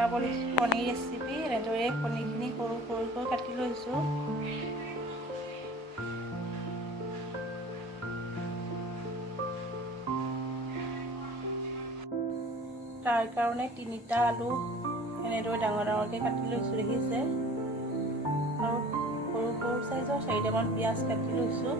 বনাব পনীৰ ৰেচিপি। এনেদৰে পনীৰখিনি সৰু সৰুকৈ কাটি লৈছোঁ। তাৰ কাৰণে 3টা আলু এনেদৰে ডাঙৰ ডাঙৰকৈ কাটি লৈছোঁ, দেখিছে। আৰু সৰু সৰু চাইজৰ 4টামান পিঁয়াজ কাটি লৈছোঁ।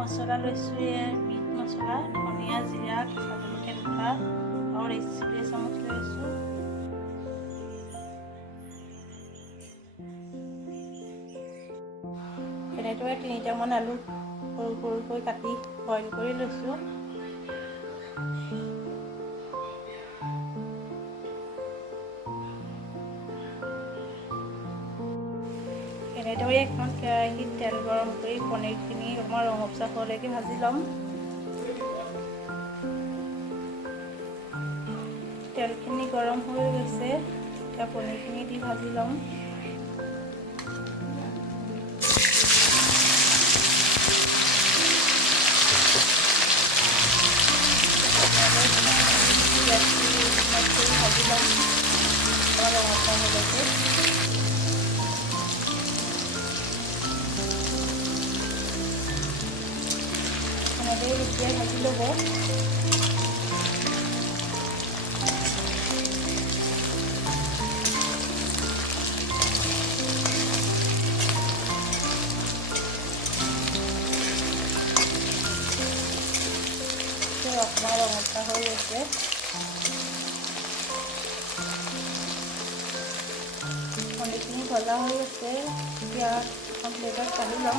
মছলা লৈছোঁ, মিট মছলা, ধনিয়া, জিৰা, কেঁচা জলকীয়া দুটা আৰু ৰেড চিলি এচামুচ লৈছোঁ। এনেদৰে 3টামান আলু সৰু সৰুকৈ কাটি বইল কৰি লৈছোঁ। এনেদৰে এখন কেৰাহীত তেল গৰম কৰি পনীৰখিনি অকণমান ৰঙচুৱা হোৱালৈকে ভাজি ল'ম। তেলখিনি গৰম হৈ গৈছে, এতিয়া পনীৰখিনি দি ভাজি ল'ম। ভাজি ল'ম ৰঙচুৱা হোৱালৈকে। এনেদৰে লুটিয়াই ভাজি ল'ব। অকণমান ৰঙচুৱা হৈ গৈছে। পনীৰখিনি ভজা হৈ গৈছে, এতিয়া এখন প্লেটত কাঢ়ি ল'ম।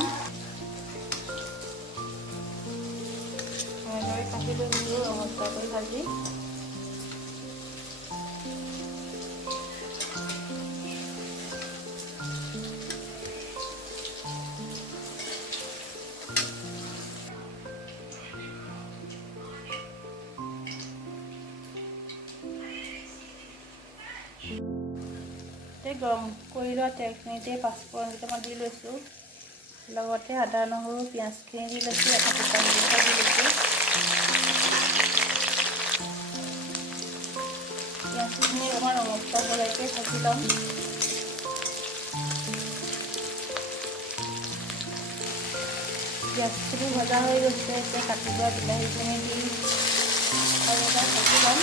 এনেদৰে কাটি লৈছোঁ ৰঙচুৱা কৰি ভাজি। গৰম কৰি লোৱা তেলখিনিতে পাঁচফোৰণ কেইটামান দি লৈছোঁ। লগতে আদা, নহৰু, পিঁয়াজখিনি দি লৈছোঁ। এটা শুকান জলকীয়া দি লৈছোঁ। পিঁয়াজখিনি অকণমান ৰঙচুৱা হোৱালৈকে ভাজি ল'ম। পিঁয়াজখিনি ভজা হৈ গৈছে, এতিয়া কাটি লোৱা বিলাহীখিনি দি আৰু এবাৰ ভাজি ল'ম।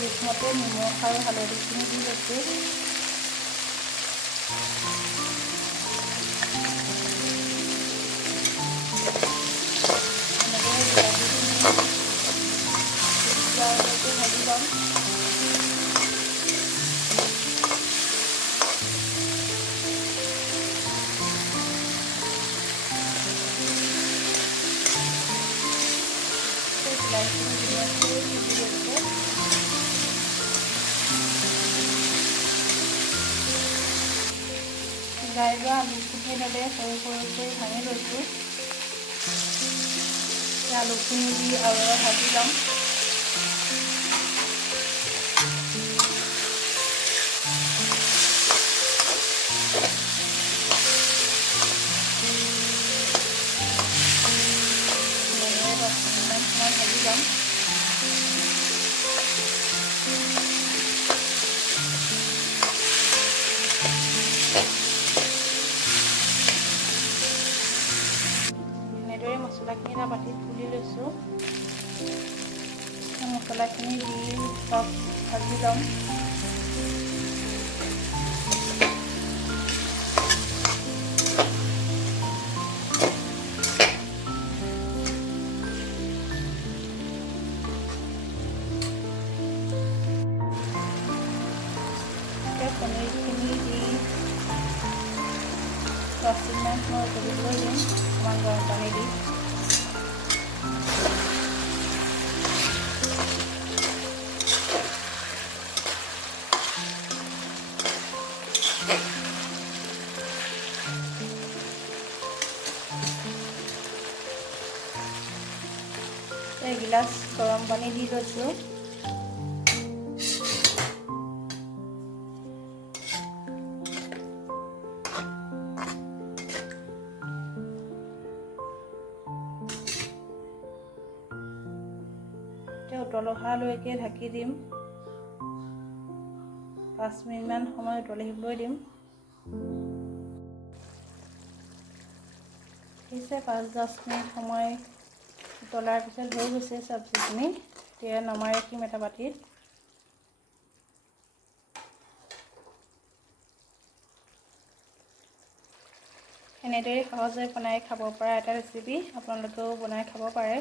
জোখমতে নিমখ আৰু হালধিখিনি দি লৈছোঁ। এনেদৰে বিলাহীখিনি ভাজি ল'ম। বিলাহীখিনি ধুনীয়াকৈ সিজি গৈছে। সিজাই লোৱা আলুখিনি এনেদৰে সৰু সৰুকৈ ভাঙি লৈছোঁ। আলুখিনি দি আৰু এবাৰ ভাজি ল'ম। ভাজি ল'ম। এনেদৰে মছলাখিনি এটা বাতিত তুলি লৈছোঁ। মছলাখিনি দি চব ভাজি ল'ম। পনীৰখিনি দি 10 মিনিটমান মই উতলিবলৈ দিম, অকণমান গৰম পানী দি। গৰম পানী দি লৈছোঁ। এতিয়া উতল অহালৈকে ঢাকি দিম। 5 মিনিটমান সময় উতলি আহিবলৈ দিম। পিছে 5-10 মিনিট সময় উতলাৰ পিছত হৈ গৈছে চব্জিখিনি। এতিয়া নমাই ৰাখিম এটা বাটিত। এনেদৰে সহজে বনাই খাব পৰা এটা ৰেচিপি, আপোনালোকেও বনাই খাব পাৰে।